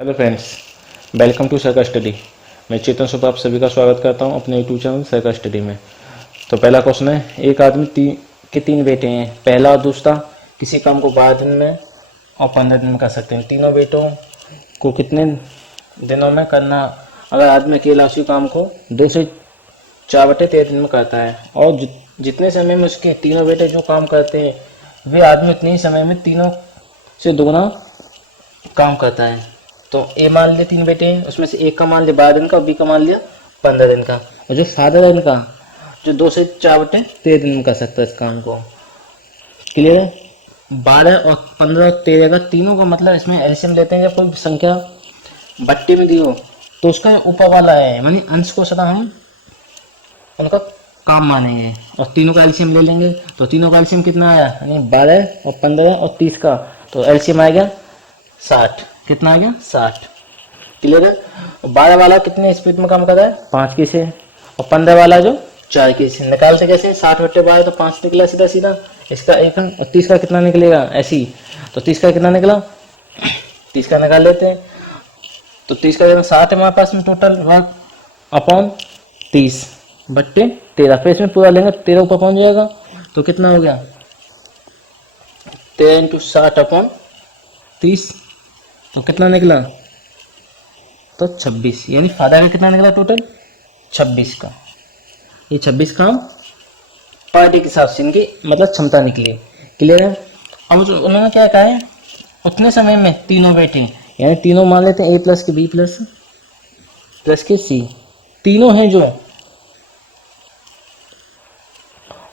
Hello friends, welcome to सरका study. मैं चेतन super आप सभी का स्वागत करता हूं अपने यूट्यूब चैनल सरका स्टडी में। तो पहला क्वेश्चन है, एक आदमी के तीन बेटे हैं, पहला और दूसरा किसी काम को 12 दिन में और 15 दिन में कर सकते हैं। तीनों बेटों को कितने दिनों में करना? अगर आदमी अकेला उसी काम को 2 से 4/13 दिन में करता है और जितने समय में उसके तीनों बेटे जो काम करते हैं वे आदमी उतने ही समय में तीनों से दोगुना काम करता है। तो ए मान लिया 3 बेटे हैं, उसमें से एक का मान लिया 12 दिन का और बी का मान लिया 15 दिन का, और जो फादर है इनका जो 2 से 4/13 दिन में कर सकता है इस काम को। क्लियर है? 12 और 15 और 13 का तीनों का मतलब इसमें एलसीएम लेते हैं। जब कोई संख्या बट्टे में दी हो तो उसका ऊपर वाला है मानी अंश को सदा हम उनका काम मानेंगे और तीनों का एलसीएम ले लेंगे। तो तीनों का एलसीएम कितना आया? यानी 12 और 15 और 30 का, तो एलसीएम आ गया 60। कितना आ गया? 60। क्लियर है? 12 वाला कितने स्पीड में काम कर रहा है? 5 की से, और 15 वाला जो 4 की से। निकालते कैसे? 60/12 तो 5 निकला सीधा सीधा, इसका 1 है, और 30 का कितना निकलेगा? ऐसे ही। तो 30 का कितना निकला? 30 का निकाल लेते हैं। तो 30 का 60 है हमारे पास में टोटल वर्क अपॉन 30/13। फिर इसमें पूरा लेंगे 13 ऊपर पहुंच जाएगा, तो कितना हो गया? 13 × 60/30, तो कितना निकला? तो 26। यानी फादर का कितना निकला टोटल? 26 का। ये 26 काम पर डे के हिसाब से इनकी मतलब क्षमता निकली। क्लियर है? अब जो उन्होंने क्या कहा है, उतने समय में तीनों बेटे, यानी तीनों मान लेते हैं ए प्लस के बी प्लस के सी, तीनों हैं जो,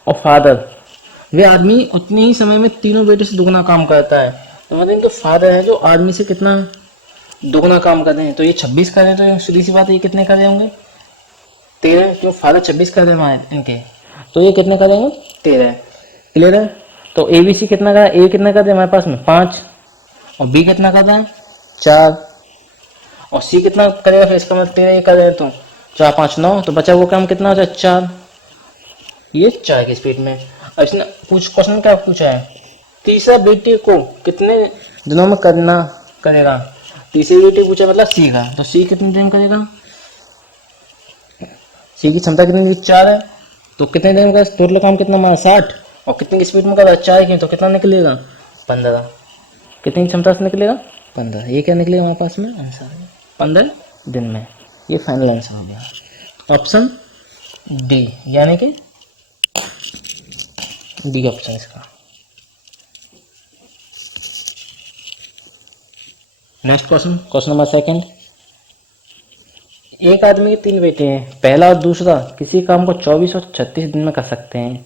और फादर वे आदमी उतने ही समय में तीनों बेटे से दुगना काम करता है। तो मतलब इनके फादर है जो आदमी से कितना दुगना काम कर रहे हैं। तो ये 26 कर रहे हैं, तो सीधी सी बात है ये कितने कर रहे होंगे? 13। क्यों? फादर 26 कर रहे हैं इनके, तो ये कितने करेंगे? 13। क्लियर है? तो ए बी सी कितना कर, ए कितना कर रहे हैं हमारे पास में? 5, और बी कितना कर रहा है? 4, और सी कितना करेगा? फिर इसका मतलब 13 ये कर रहे हैं, तो 4 5 9, तो बचा वो काम कितना हो जाए? 4। ये 4 की स्पीड में। अब इसने क्वेश्चन क्या पूछा है, तीसरा बेटे को कितने दिनों में करना करेगा? तीसरी बेटे पूछा मतलब सी का, तो सी कितने दिन करेगा? सी की क्षमता कितनी? 4 है, तो कितने दिन का टोटल काम कितना माना? 60, और कितनी की स्पीड में कर रहा है? 4 की, तो कितना निकलेगा? 15। कितनी क्षमता से निकलेगा? 15। ये क्या निकलेगा हमारे पास में आंसर? 15 दिन में। ये फाइनल आंसर हो गया ऑप्शन डी, यानी कि डी ऑप्शन इसका। Next question number 2। एक आदमी के 3 बेटे हैं, पहला और दूसरा किसी काम को 24 और 36 दिन में कर सकते हैं।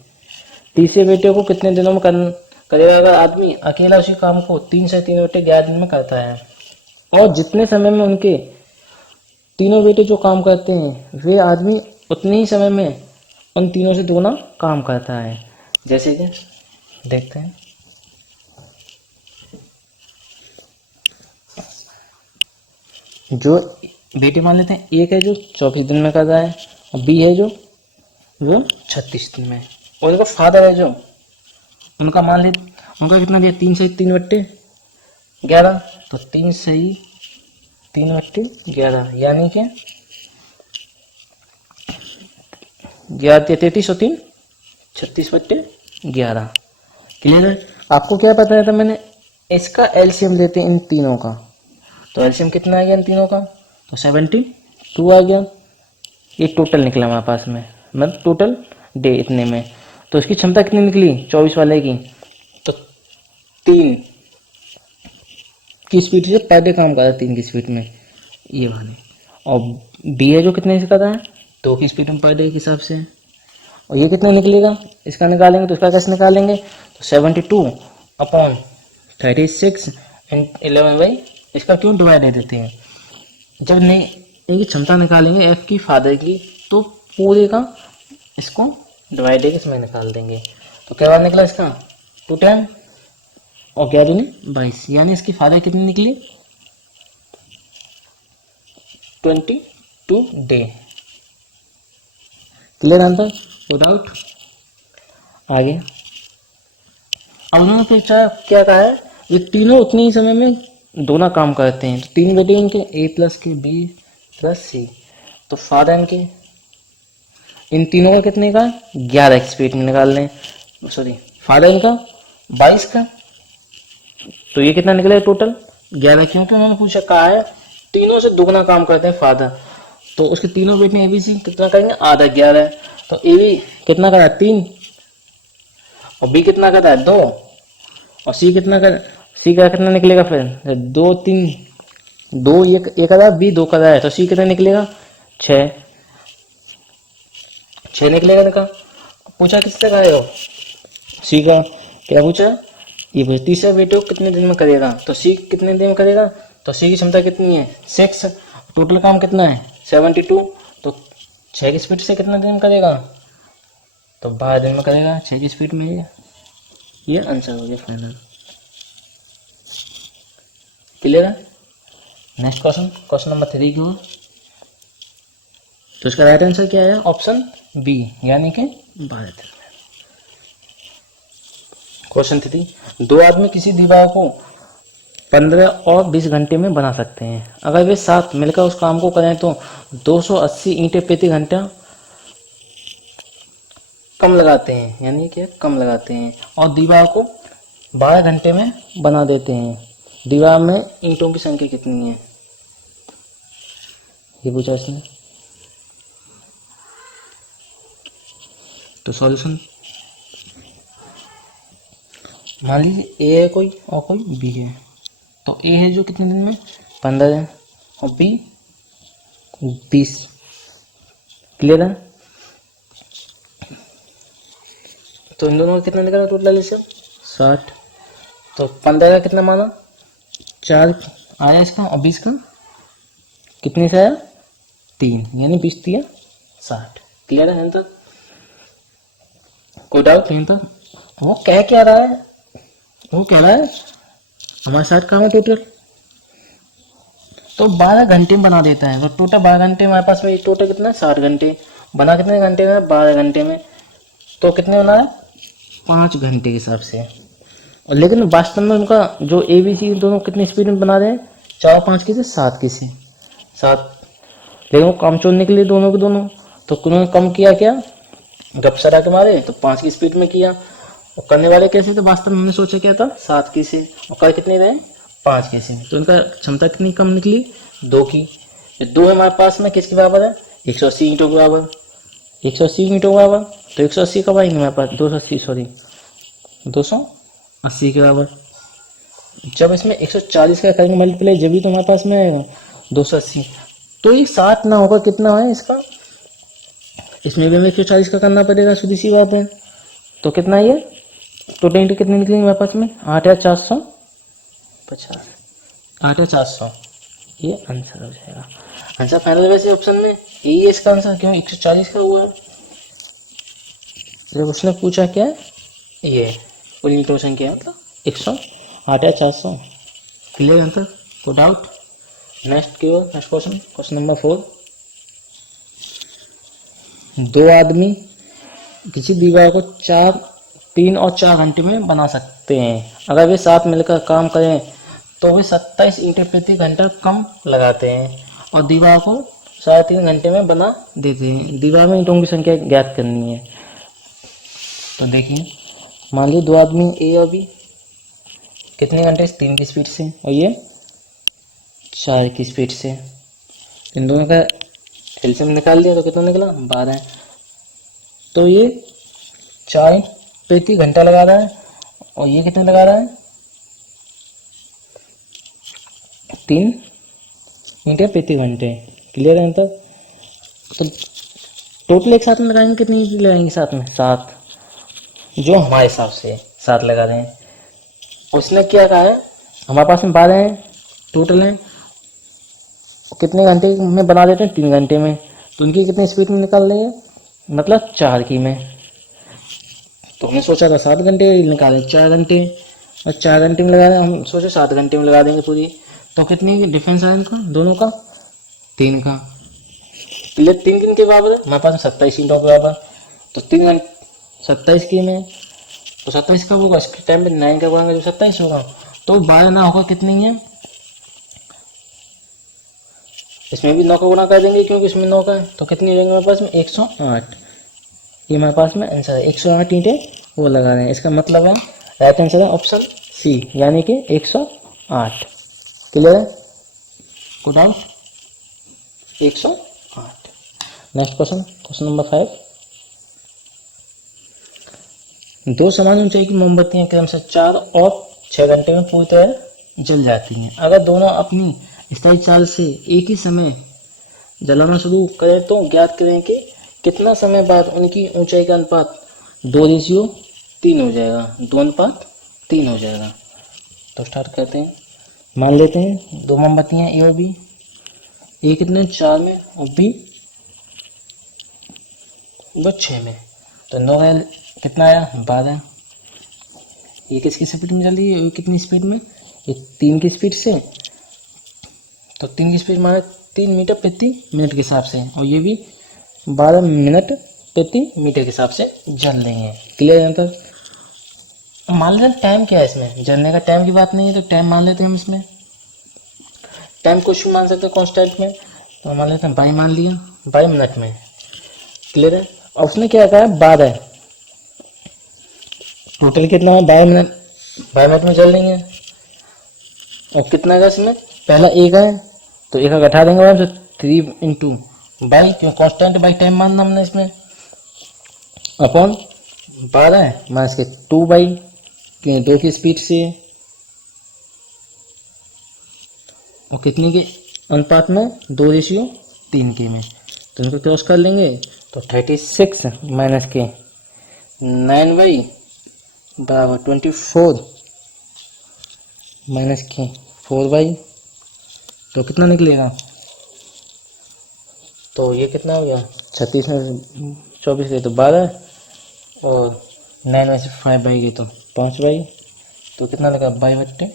तीसरे बेटे को कितने दिनों में करेगा? अगर आदमी अकेला उसी काम को 3 से 3/11 दिन में करता है, और जितने समय में उनके तीनों बेटे जो काम करते हैं वे आदमी उतने ही समय में उन तीनों से दोगुना काम करता है। जैसे कि देखते हैं, जो बेटे मान लेते हैं, एक है जो 24 दिन में कर रहा है, और बी है जो वो 36 दिन में, और देखो फादर है जो उनका मान ले, उनका कितना दिया? 3 से 3/11, तो 3 से 3/11, यानी कि 33 और 3 36/11। क्लियर है? आपको क्या पता है? तो मैंने इसका एलसीएम लेते हैं इन तीनों का, तो एलसीएम कितना आ गया इन तीनों का? तो 72 आ गया। ये टोटल निकला हमारे पास में, मतलब टोटल डे इतने में। तो इसकी क्षमता कितनी निकली 24 वाले की? तो 3 की स्पीड से पर डे काम कर रहा है, 3 की स्पीड में ये वाले। और बी है जो कितने से कर रहा है? 2 की स्पीड में पर डे के हिसाब से। और ये कितना निकलेगा? इसका निकालेंगे तो इसका कैसे निकालेंगे? तो 72/36 एंड 11 इसका क्यों डिवाइड दे देते हैं? जब नहीं इनकी क्षमता निकालेंगे एफ की फादर की, तो पूरे का इसको डिवाइड इसमें निकाल देंगे। तो क्या बार निकला इसका? 210 और 11 दूनी 22, यानी इसकी फादर कितनी निकली? 22 डे। क्लियर आंसर विदाउट आगे। अब उन्होंने फिर क्या कहा है? ये तीनों उतने ही समय में दोनों काम करते हैं, तो 3 बेटे इनके, ए प्लस के बी प्लस सी, तो फादर इनके इन तीनों का कितने का 11 स्पीड में निकाल लें, सॉरी फादर इनका 22 का, तो ये कितना निकलेगा टोटल 11, क्योंकि उन्होंने पूछा कहा है तीनों से दुगना काम करते हैं फादर, तो उसके तीनों बेटे एबीसी कितना करेंगे आधा 11, तो ए बी कितना करा 3 और बी कितना करा है 2 और सी कितना कर, सी का कितना निकलेगा फिर 2 3 2 एक करा बी 2 करा है, तो सी कितना निकलेगा 6 निकलेगा इनका। पूछा किससे का है वो सी का, क्या पूछा ये पूछा तीसरा बेटे को कितने दिन में करेगा, तो सी कितने दिन में करेगा, तो सी की क्षमता कितनी है 6, टोटल काम कितना है 72, तो 6 की स्पीड से कितना दिन में करेगा, तो 12 दिन में करेगा 6 की स्पीड में। ये आंसर हो गया फाइनल, क्लियर है। नेक्स्ट क्वेश्चन, क्वेश्चन नंबर 3 की ओर, तो इसका राइट आंसर क्या है ऑप्शन बी यानी कि 12 दिन। क्वेश्चन 3, 2 आदमी किसी दीवार को 15 और 20 घंटे में बना सकते हैं, अगर वे साथ मिलकर उस काम को करें तो 280 ईंटें प्रति घंटा कम लगाते हैं, यानी कि कम लगाते हैं, और दीवार को 12 घंटे में बना देते हैं, दीवार में ईंटों की संख्या कितनी है, ये पूछा इसने। तो सॉल्यूशन, मान लीजिए ए है कोई और कोई बी है, तो ए है जो कितने दिन में 15 दिन और बी 20, क्लियर है। तो इन दोनों का कितना निकला टोटल इससे 60, तो 15 का कितना माना 4 आया इसका, और 20 का कितने से आया 3, यानी 20 दिया 60, क्लियर है। तक कोई डाउट नहीं था। वो कह क्या रहा है, वो कह रहा है हमारे साथ काम है टोटल, तो 12 घंटे में बना देता है, तो टोटल 12 घंटे हमारे पास में टोटल कितना है 60 घंटे, बना कितने घंटे में 12 घंटे में, तो कितने बना है 5 घंटे के हिसाब से। और लेकिन वास्तव में उनका जो ए बी सी दोनों कितनी स्पीड में बना रहे हैं 4 5 की से 7 की से 7, लेकिन वो काम चोरने के लिए दोनों के दोनों, तो उन्होंने कम किया क्या गपसरा के मारे, तो 5 की स्पीड में किया, और करने वाले कैसे थे वास्तव में हमने सोचा क्या था 7 की से, और कर कितने रहे 5 की से, तो इनका क्षमता कितनी कम निकली 2 की। 2 हमारे पास में किसके बराबर है 180 ईंटों के बराबर, 180 ईंटों के बराबर, तो 180 कब आएंगे हमारे पास 280 सॉरी 280 के बराबर, जब इसमें 140 का करेंगे मल्टीप्लाई जब भी तो हमारे पास में आएगा 280, तो ये 7 ना होगा कितना है इसका, इसमें भी हमें 140 का करना पड़ेगा, सीधी सी बात है। तो कितना ये टोटल ईंटें कितनी निकलेंगी हमारे पास में 8,450, 8,400, ये आंसर हो जाएगा। आंसर फाइनल वैसे ऑप्शन में यही है इसका आंसर, क्यों 140 का हुआ है। जब उसने पूछा क्या ये कुल ईंटों संख्या मतलब 8,400, क्लियर आंसर, को डाउट। नेक्स्ट की ओर, नेक्स्ट क्वेश्चन, क्वेश्चन नंबर 4, 2 आदमी किसी दीवार को 3 और 4 घंटे में बना सकते हैं, अगर वे साथ मिलकर काम करें तो वे 27 ईंटें प्रति घंटा कम लगाते हैं, और दीवार को 3.5 घंटे में बना देते हैं, दीवार में ईंटों की संख्या ज्ञात करनी है। तो देखिए मान लीजिए 2 आदमी ए और बी कितने घंटे 3 की स्पीड से, और ये 4 की स्पीड से, इन दोनों का एलसीएम निकाल दिया तो कितना निकला 12, तो ये 4 प्रति घंटा लगा रहा है, और ये कितना लगा रहा है 3 ईंटें प्रति घंटे, क्लियर है। तो टोटल एक साथ में लगाएंगे कितनी ईंटें लगाएंगे साथ में 7, जो हमारे हिसाब से 7 लगा रहे हैं। उसने क्या कहा है हमारे पास में 12 हैं टोटल हैं, कितने घंटे में बना देते हैं 3 घंटे में, तो उनकी कितनी स्पीड में निकाल लेंगे मतलब 4 की में, तो हमने सोचा था 7 घंटे निकाले 4 घंटे, और 4 घंटे में लगा रहे हम सोचे 7 घंटे में लगा देंगे पूरी, तो कितनी डिफरेंस है इनका दोनों का 3 का, क्लियर 3 दिन के बराबर है हमारे पास 27 ईंटों के बराबर, तो 3 घंटे 27 की में, तो 27 कब होगा इसके टाइम पे 9 का गुणा जो 27 होगा, तो 12 ना होगा कितनी है इसमें भी 9 का गुणा कर देंगे क्योंकि इसमें 9 का है, तो कितनी हो जाएंगे हमारे पास में 108। ये हमारे पास में आंसर है, 108 ईंटें वो लगा रहे हैं। इसका मतलब है राइट आंसर है ऑप्शन सी, यानी कि 108। क्लियर है? Good out 108। Next question, question number 5। दो समान ऊंचाई की मोमबत्तियां क्रमशः 4 और 6 घंटे में पूरी तरह जल जाती हैं। अगर दोनों अपनी स्थायी चाल से एक ही समय जलाना शुरू करें तो ज्ञात करें कि कितना समय बाद उनकी ऊंचाई का अनुपात 2:3 हो जाएगा, 2:3 हो जाएगा। तो स्टार्ट करते हैं। मान लेते हैं दो मोमबत्तियां ए और बी, ए कितने 4 में और बी वो 6 में, तो 9 कितना आया 12। ये किसकी स्पीड में चल रही है, ये कितनी स्पीड में, ये 3 की स्पीड से, तो 3 की स्पीड माने 3 मीटर प्रति मिनट के हिसाब से, और ये भी 12 मिनट प्रति मीटर के हिसाब से जल रही है। क्लियर है? तो मान लेते हैं टाइम क्या है इसमें, जलने का टाइम की बात नहीं है, तो टाइम मान लेते हैं हम इसमें। टाइम कुछ भी मान सकते हैं कांस्टेंट में, तो मान लेते हैं 22 मान लिया, 22 मिनट में। क्लियर है? और उसने क्या कहा है 12, टोटल कितना है 22 मिनट में जल रही है। और कितना का इसमें पहला एक है, तो एक घटा देंगे हम, तो 3 इंटू बाई, क्यों कांस्टेंट बाई टाइम मानना हमने इसमें, अपॉन 12 माइनस के 2 बाई 2 की स्पीड से, और कितने के अनुपात में 2:3 के में, तो इनको क्रॉस कर लेंगे तो 36 माइनस के 9 बाई बराबर 24 माइनस के 4 बाई, तो कितना निकलेगा, तो ये कितना हो गया 36 में 24 है तो 12, और 9 में से 5 बाई गई तो 5 बाई, तो कितना लगा 12/5,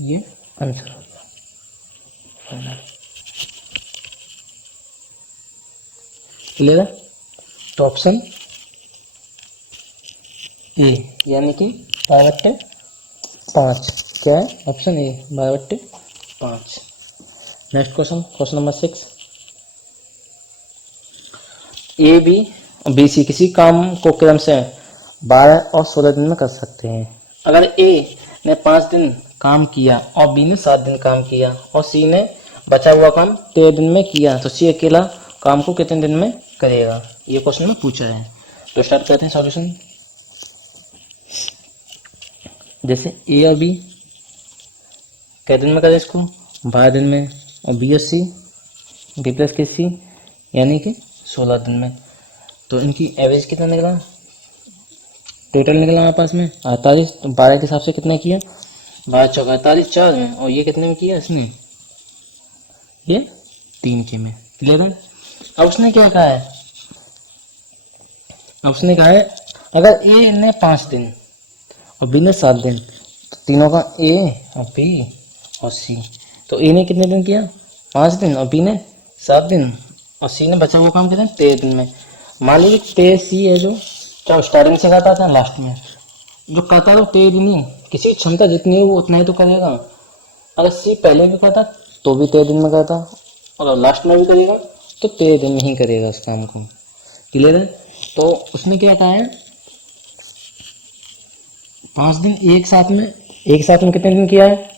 ये आंसर हो गया फाइनल। क्लियर है? तो ऑप्शन ए यानी कि 12/5 क्या है, option A 12/5। Next question, question number 6। A B और बी सी किसी काम को क्रम से 12 और 16 दिन में कर सकते हैं। अगर ए ने 5 दिन काम किया और बी ने 7 दिन काम किया और सी ने बचा हुआ काम 13 दिन में किया, तो सी अकेला काम को कितने दिन में करेगा, ये क्वेश्चन में पूछा है। तो स्टार्ट करते हैं सॉल्यूशन। जैसे ए और बी कितने दिन में करें इसको 12 दिन में, और बी और सी बी प्लस के सी यानी कि 16 दिन में, तो इनकी एवरेज कितना निकला, टोटल निकला हमारे पास में 48। तो 12 के हिसाब से कितना किया 12 चौका 48 4 में, और ये कितने में किया इसने, ये 3 के में। क्लियर है? अब उसने क्या कहा है, अब उसने कहा है अगर ए ने 5 दिन और बी ने 7 दिन, तो तीनों का ए और बी और सी, तो ए ने कितने दिन किया 5 दिन और बी ने 7 दिन और सी ने बचा हुआ काम कितना 13 दिन में। मान लीजिए 13 सी है जो चाहे स्टार्टिंग से करता था लास्ट में, जो करता है तो 13 दिन ही, किसी की क्षमता जितनी है वो उतना ही तो करेगा। अगर सी पहले भी करता तो भी 13 दिन में करता, और लास्ट में भी करेगा तो 13 दिन में ही करेगा उस काम को। क्लियर है? तो उसने क्या कहा है 5 दिन एक साथ में कितने दिन किया है,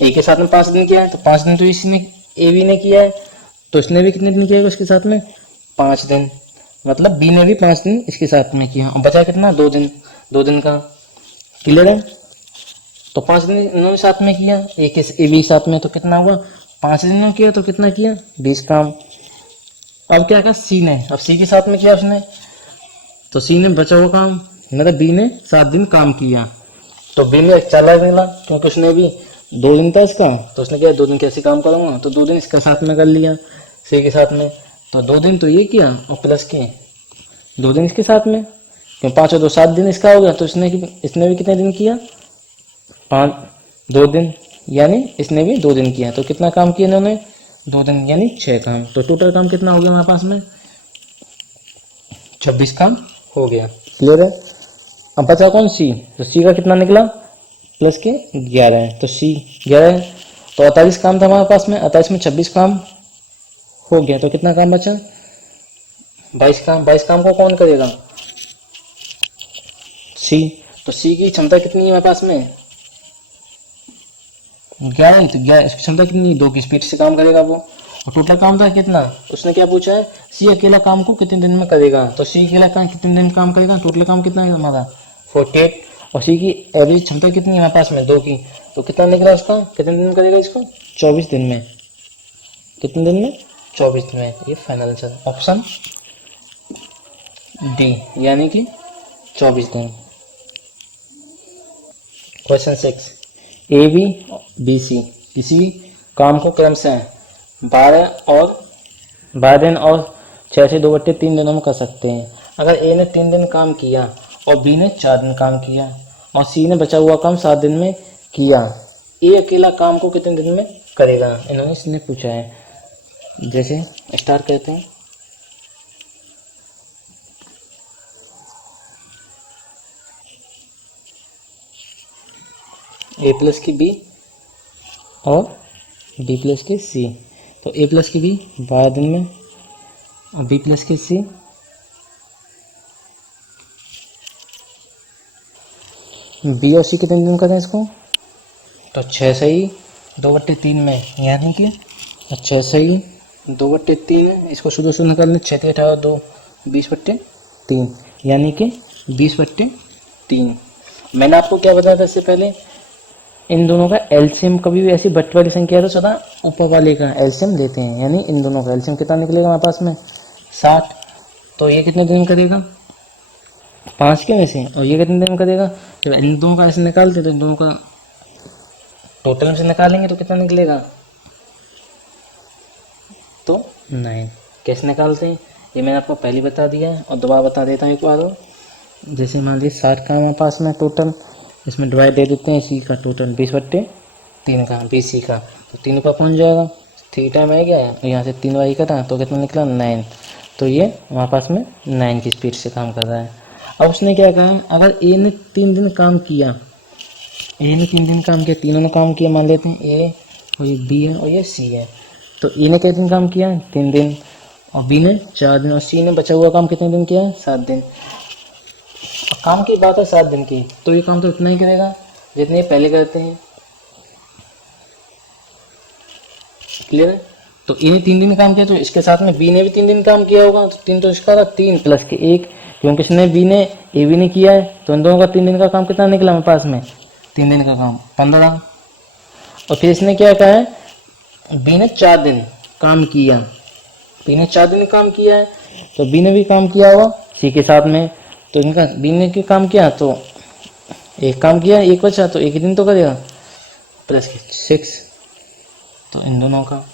एक के साथ में 5 दिन किया है, तो 5 दिन तो इसने ए बी ने किया है, तो इसने भी कितने दिन किया है उसके साथ में 5 दिन, मतलब बी ने भी 5 दिन इसके साथ में किया, और बचा कितना 2 दिन, 2 दिन का। क्लियर है? तो 5 दिन इन्होंने साथ में किया, एक ए बी साथ में, तो कितना हुआ 5 दिन ने किया तो कितना किया 20 काम। अब क्या कहा सी ने, अब सी के साथ में किया उसने, तो सी ने बचा हुआ काम, मतलब बी ने 7 दिन काम किया, तो बी में 4 मिला क्योंकि उसने भी 2 दिन था इसका, तो उसने क्या 2 दिन कैसे काम करूंगा, तो 2 दिन इसका साथ में कर लिया सी के साथ में, तो 2 दिन तो ये किया और प्लस के 2 दिन इसके साथ में, क्यों 5 और 2 7 दिन इसका हो गया, तो इसने भी कितने दिन किया 2 दिन, यानी इसने भी 2 दिन किया, तो कितना काम किया इन्होंने 2 दिन यानी 6 काम, तो टोटल काम कितना हो गया हमारे पास में 26 काम हो गया। क्लियर है? अब बचा कौन सी, तो सी का कितना निकला प्लस के 11 है, तो सी 11 है। तो 48 काम था हमारे पास में, 48 में 26 काम हो गया, तो कितना काम बचा? 22 काम। 22 काम को कौन करेगा? सी। तो सी की क्षमता कितनी है हमारे पास में? 11 है, तो 11 इसकी क्षमता कितनी? 2 की स्पीड से काम करेगा वो। और टोटल काम था कितना? उसने क्या पूछा है? सी अकेला काम को कितने दिन में करेगा, तो सी अकेला काम कितने दिन में काम करेगा? टोटल काम कितना है हमारा? 48। और सी की एवरेज क्षमता कितनी है हमारे पास में? 2 की। तो कितना निकला उसका? कितने दिन में करेगा इसको? 24 दिन में। कितने दिन में? 24 दिन में। ये फाइनल आंसर ऑप्शन डी, यानी कि 24 दिन। Question 6, A B B C किसी काम को क्रमशः 12 दिन और 6 से 2/3 दिनों में कर सकते हैं। अगर ए ने 3 दिन काम किया और बी ने 4 दिन काम किया और सी ने बचा हुआ काम 7 दिन में किया, ए अकेला काम को कितने दिन में करेगा? इन्होंने इसने पूछा है। जैसे स्टार्ट करते हैं। ए प्लस की बी और बी प्लस के सी। तो ए प्लस की बी 12 दिन में और बी प्लस के सी बी और सी कितने दिन करते हैं इसको? तो 6 से ही 2/3 में, यानी कि 6 से ही 2/3 इसको शुरू शुरू निकाल लें। 6 18 2 20/3, यानी कि 20/3। मैंने आपको क्या बताया था इससे पहले? इन दोनों का एलसीएम, कभी भी ऐसी बट वाली संख्या है तो सदा ऊपर वाले का एलसीएम लेते हैं, यानी इन दोनों का एलसीएम कितना निकलेगा हमारे पास में? 60। तो ये कितने दिन करेगा? 5 के में से। और ये कितने दिन करेगा? जब इन दोनों का ऐसे निकालते तो इन दोनों का टोटल में से निकालेंगे तो कितना निकलेगा? तो 9। कैसे निकालते हैं ये मैंने आपको पहले बता दिया है और दोबारा बता देता हूँ एक बार और। जैसे मान लीजिए 60 का हमारे पास में टोटल, इसमें डिवाइड दे देते हैं, सी का टोटल 20/3 का, बी सी का, तो 3 पर पहुँच जाएगा। थीटा में आ गया, यहाँ से 3 वाई कटा तो कितना निकला? 9। तो ये हमारे पास में 9 की स्पीड से काम कर रहा है। अब उसने क्या कहा? अगर ए ने 3 दिन काम किया, ए ने 3 दिन काम किया, तीनों ने काम किया, मान लेते हैं ए और ये बी है और ये सी है। तो ए ने कितने दिन काम किया? 3 दिन। और बी ने 4 दिन। और सी ने बचा हुआ काम कितने दिन किया? 7 दिन। काम की बात है 7 दिन की, तो ये काम तो इतना ही करेगा जितने पहले करते हैं। क्लियर है? तो ए ने 3 दिन काम किया तो इसके साथ में बी ने भी 3 दिन काम किया होगा, तो 3 तो इसका था 3 प्लस के 1, क्योंकि इसने बी ने ए बी ने किया है, तो इन दोनों का 3 दिन का काम कितना निकला हमारे पास में? 3 दिन का काम 15। और फिर इसने क्या कहा है? बी ने 4 दिन काम किया, बी ने 4 दिन काम किया है, तो बी ने भी काम किया होगा सी के साथ में। तो इनका बी ने क्या काम किया? तो एक काम किया, एक बचा, तो एक ही दिन तो करेगा, प्लस के 6। तो इन दोनों का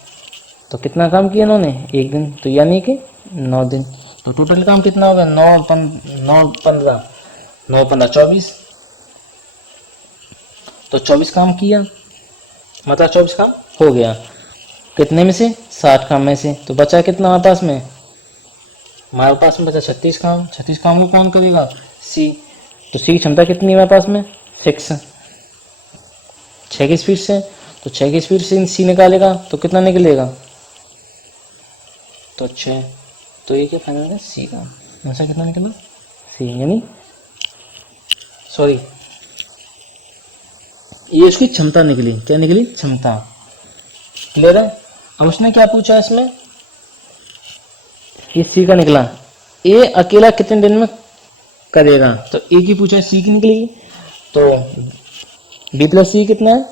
तो कितना काम किया इन्होंने? 1 दिन, तो यानी कि 9 दिन। तो टोटल काम कितना होगा? 9 15 9 15 24। तो 24 काम किया, मतलब 24 काम हो गया। कितने में से? 60 काम में से। तो बचा कितना हमारे पास में? हमारे पास में बचा 36 काम। 36 काम को कौन करेगा? सी। तो सी की क्षमता कितनी है हमारे पास में? 6 की स्पीड से। तो 6 की स्पीड से सी निकालेगा तो कितना निकलेगा? तो 6। तो ये क्या फाइनल है? सी का आंसर कितना निकला? सी, यानी सॉरी ये उसकी क्षमता निकली। क्या निकली? क्षमता। क्लियर है? अब उसने क्या पूछा इसमें? ये सी का निकला। ए अकेला कितने दिन में करेगा? तो ए की पूछा है, सी की निकलेगी। तो बी प्लस सी कितना है?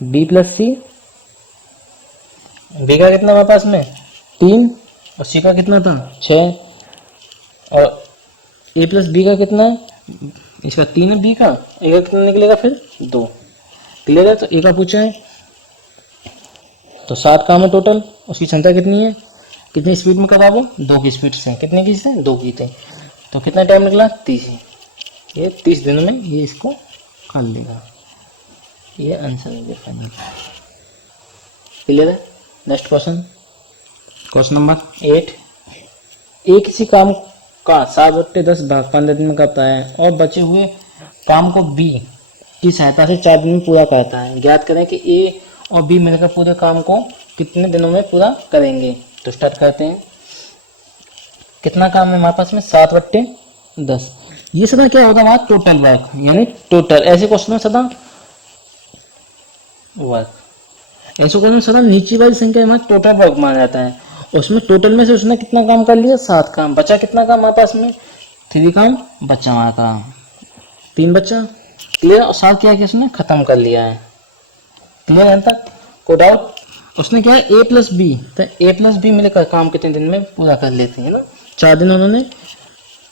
बी प्लस सी, बी का कितना हमारे पास में? 3 और सी का कितना था? 6। और ए प्लस बी का कितना है? इसका 3 है, बी का, ए का कितना निकलेगा फिर? 2। क्लियर है? तो ए का पूछा है, तो 7 काम है टोटल। उसकी क्षमता कितनी है? कितनी स्पीड में करा वो? 2 की स्पीड से। कितने की से? 2 की थे। तो कितना टाइम निकला? 30। ये 30 दिन में ये इसको कर लेगा। ये आंसर है फाइनल। क्लियर है? Next question, question number 8। ए किसी काम का 7/10 भाग 15 दिन में करता है और बचे हुए काम को बी की सहायता से 4 दिन में पूरा करता है। ज्ञात करें कि ए और बी मिलकर पूरे काम को कितने दिनों में पूरा करेंगे। तो स्टार्ट करते हैं। कितना काम है हमारे पास में 7/10। ये सदा क्या होगा हमारा टोटल वर्क, यानी टोटल। ऐसे क्वेश्चन में सदा वर्क, ऐसे क्वेश्चन में सदा नीचे वाली संख्या हमारा टोटल वर्क माना जाता है। उसमें टोटल में से उसने कितना काम कर लिया 7 काम, बचा कितना काम हमारे पास में 3 काम बचा हमारा काम, 3 बचा। क्लियर। और 7 क्या किया उसने खत्म कर लिया है। क्लियर है तक को डाउट। उसने क्या है ए प्लस बी, तो ए प्लस बी मिलकर काम कितने दिन में पूरा कर लेते हैं ना। 4 दिन उन्होंने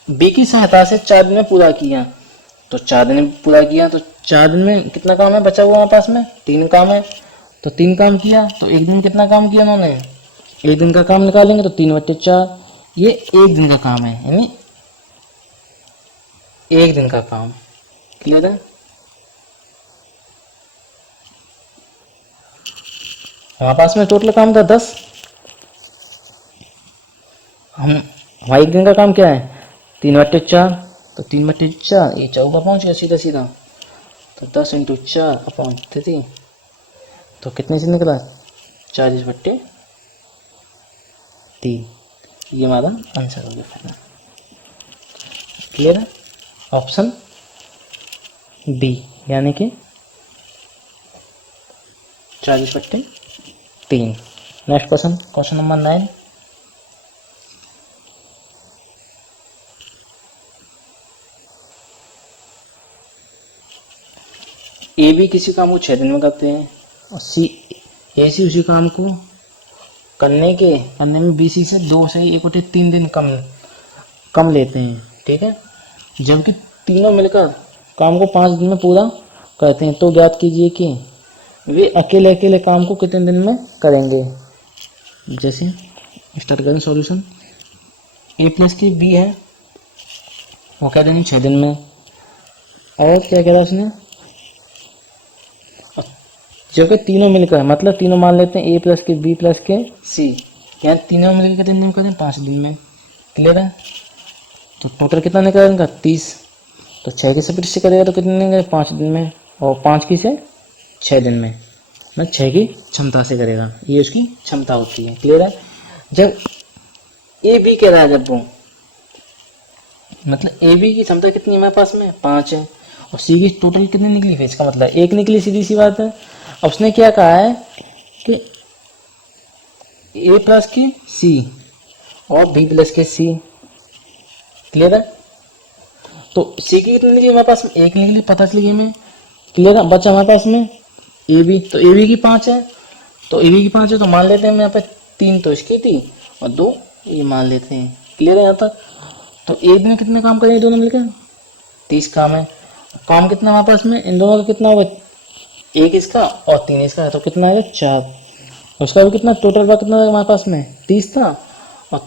बी की सहायता से 4 दिन में पूरा किया, तो 4 दिन में पूरा किया, तो 4 दिन में कितना काम है बचा हुआ हमारे पास में 3 काम है, तो 3 काम किया। तो एक दिन में कितना काम किया उन्होंने, एक दिन का काम निकालेंगे तो 3/4, ये एक दिन का काम है, यानी एक दिन का काम। क्लियर है। हमारे पास में टोटल काम था 10। हमारा एक दिन का काम क्या है 3/4, तो 3/4 ये 14 पहुंच गया सीधा सीधा, तो 10 × 4/3, तो कितने से निकला 40/3। ये हमारा आंसर हो गया फाइनल। क्लियर है। ऑप्शन बी यानी कि 40/3। Next question, question number 9। A B किसी काम को 6 दिन में करते हैं और ए सी उसी काम को करने में बी सी से 2 से 1/3 दिन कम लेते हैं। ठीक है। जबकि तीनों मिलकर काम को 5 दिन में पूरा करते हैं, तो ज्ञात कीजिए कि वे अकेले अकेले काम को कितने दिन में करेंगे। जैसे स्टार्ट करें सॉल्यूशन। ए प्लस की बी है, वो कह देंगे 6 दिन में। और क्या कह रहा है उसने, जबकि तीनों मिलकर, मतलब तीनों मान लेते हैं ए प्लस के बी प्लस के सी, यहाँ तीनों मिलकर कितने दिन में करें 5 दिन में। क्लियर है। तो टोटल कितना निकलेगा 30, तो 6 की स्पीड से करेगा तो कितने दिन करेगा 5 दिन में, और 5 की से 6 दिन में, मतलब 6 की क्षमता से करेगा, ये उसकी क्षमता होती है। क्लियर है। जब ए बी कह रहा है, जब वो मतलब ए बी की क्षमता कितनी है हमारे पास में 5 है, और सी की टोटल कितनी निकली है, इसका मतलब 1 निकली, सीधी सी बात है। अब उसने क्या कहा है कि ए प्लस की सी और बी प्लस के सी। क्लियर है। तो सी की कितनी निकली हमारे पास में 1 निकली, पता चली हमें। क्लियर है। बचा हमारे पास में ए बी, तो ए बी की 5 है, तो ए बी की 5 है, तो मान लेते हैं यहाँ पे 3 तो इसकी थी और 2 ये मान लेते हैं। क्लियर है यहाँ तक। तो एक दिन कितने काम करेंगे दोनों मिलकर 30 काम है। काम कितना हमारे पास में, इन दोनों का कितना होगा, 1 इसका और 3 इसका है, तो कितना है 4। उसका भी कितना टोटल वर्क कितना हमारे पास में 30 था, और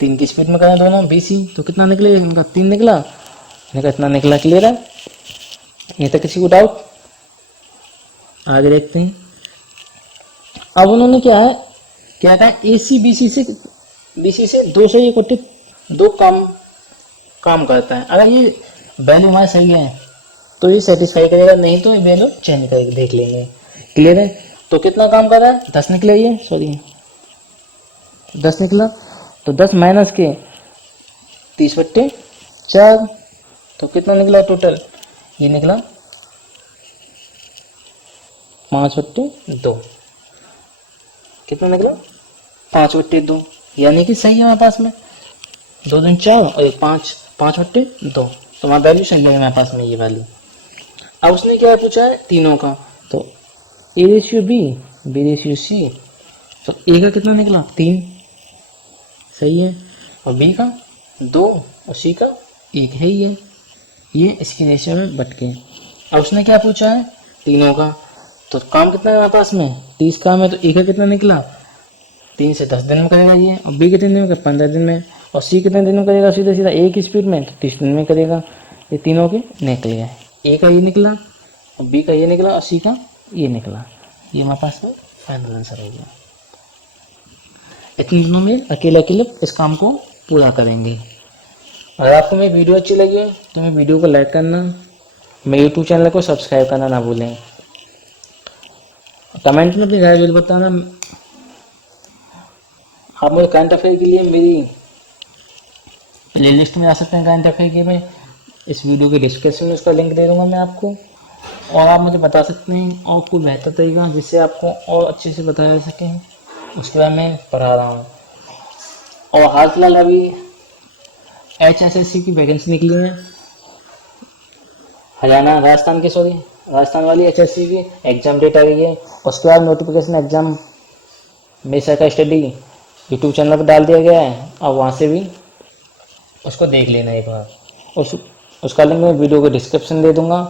3 की स्पीड में करें दोनों BC, तो कितना निकले इनका 3 निकला, इनका इतना निकला। क्लियर है। ये तक किसी को डाउट। आगे देखते हैं। अब उन्होंने क्या कहा AC BC से 2 से 1/2 काम करता है। अगर ये वैल्यू हमारी सही है तो ये सेटिस्फाई करेगा, नहीं तो ये वैल्यू चेंज करेगा, देख लेंगे। क्लियर है। तो कितना काम कर रहा है 10 निकले, ये सॉरी 10 निकला, तो 10 माइनस के 30/4, तो कितना निकला टोटल, ये निकला 5/2। कितना निकला 5/2, यानी कि सही है हमारे पास में 2 दूनी 4 और 1 5, 5/2, तो हमारा वैल्यू सही है हमारे पास में ये वैल्यू। अब उसने क्या पूछा है तीनों का, तो A/B, B/C, तो A का कितना निकला 3, सही है, और B का 2 और C का 1 है ही है, ये इसकी रेशियो में बट के। अब उसने क्या पूछा है तीनों का, तो काम कितना है हमारे पास में 30 काम है, तो A का कितना निकला 3 से 10 दिन में करेगा ये, और B कितने दिन में 15 दिन में, और C कितने दिन में करेगा सीधा सीधा A की स्पीड में, तो 30 दिन में करेगा। ये तीनों के निकल गए, A का ये निकला और B का ये निकला और C का ये निकला। ये हमारे पास में फाइनल आंसर हो गया। इतने दिनों में अकेले अकेले इस काम को पूरा करेंगे। अगर आपको मेरी वीडियो अच्छी लगी तो मेरी वीडियो को लाइक करना मेरे यूट्यूब चैनल को सब्सक्राइब करना ना भूलें। कमेंट में अपनी राय जरूर बताना। आप मुझे करंट अफेयर के लिए मेरी प्लेलिस्ट में आ सकते हैं। करंट अफेयर की मैं इस वीडियो के डिस्क्रिप्शन में उसका लिंक दे दूंगा मैं आपको, और आप मुझे बता सकते हैं और कोई बेहतर तरीका जिससे आपको और अच्छे से बताया जा सके, उसके बारे में पढ़ा रहा हूँ। और हाल फिलहाल अभी HSSC की वैकेंसी निकली है, हरियाणा राजस्थान वाली HSC की एग्जाम डेट आ गई है। उसके बाद नोटिफिकेशन एग्जाम मेरी सरकार स्टडी यूट्यूब चैनल पर डाल दिया गया है। अब वहाँ से भी उसको देख लेना एक बार। उसका लिंक मैं वीडियो को डिस्क्रिप्शन दे दूंगा।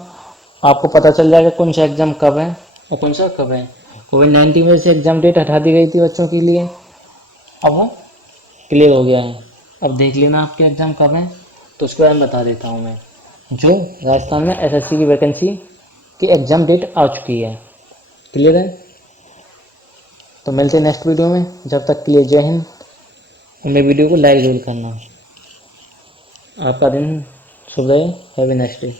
आपको पता चल जाएगा कौन सा एग्ज़ाम कब है और कौन सा कब है। कोविड-19 वजह से एग्ज़ाम डेट हटा दी गई थी बच्चों के लिए, अब वो क्लियर हो गया है। अब देख लेना आपके एग्ज़ाम कब हैं, तो उसके बारे में बता देता हूँ मैं। जो राजस्थान में SSC की वैकेंसी की एग्ज़ाम डेट आ चुकी है। क्लियर है? तो मिलते हैं नेक्स्ट वीडियो में। जब तक के लिए जय हिंद। मेरे वीडियो को लाइक जरूर करना। आपका दिन शुभ रहे। Have a nice day.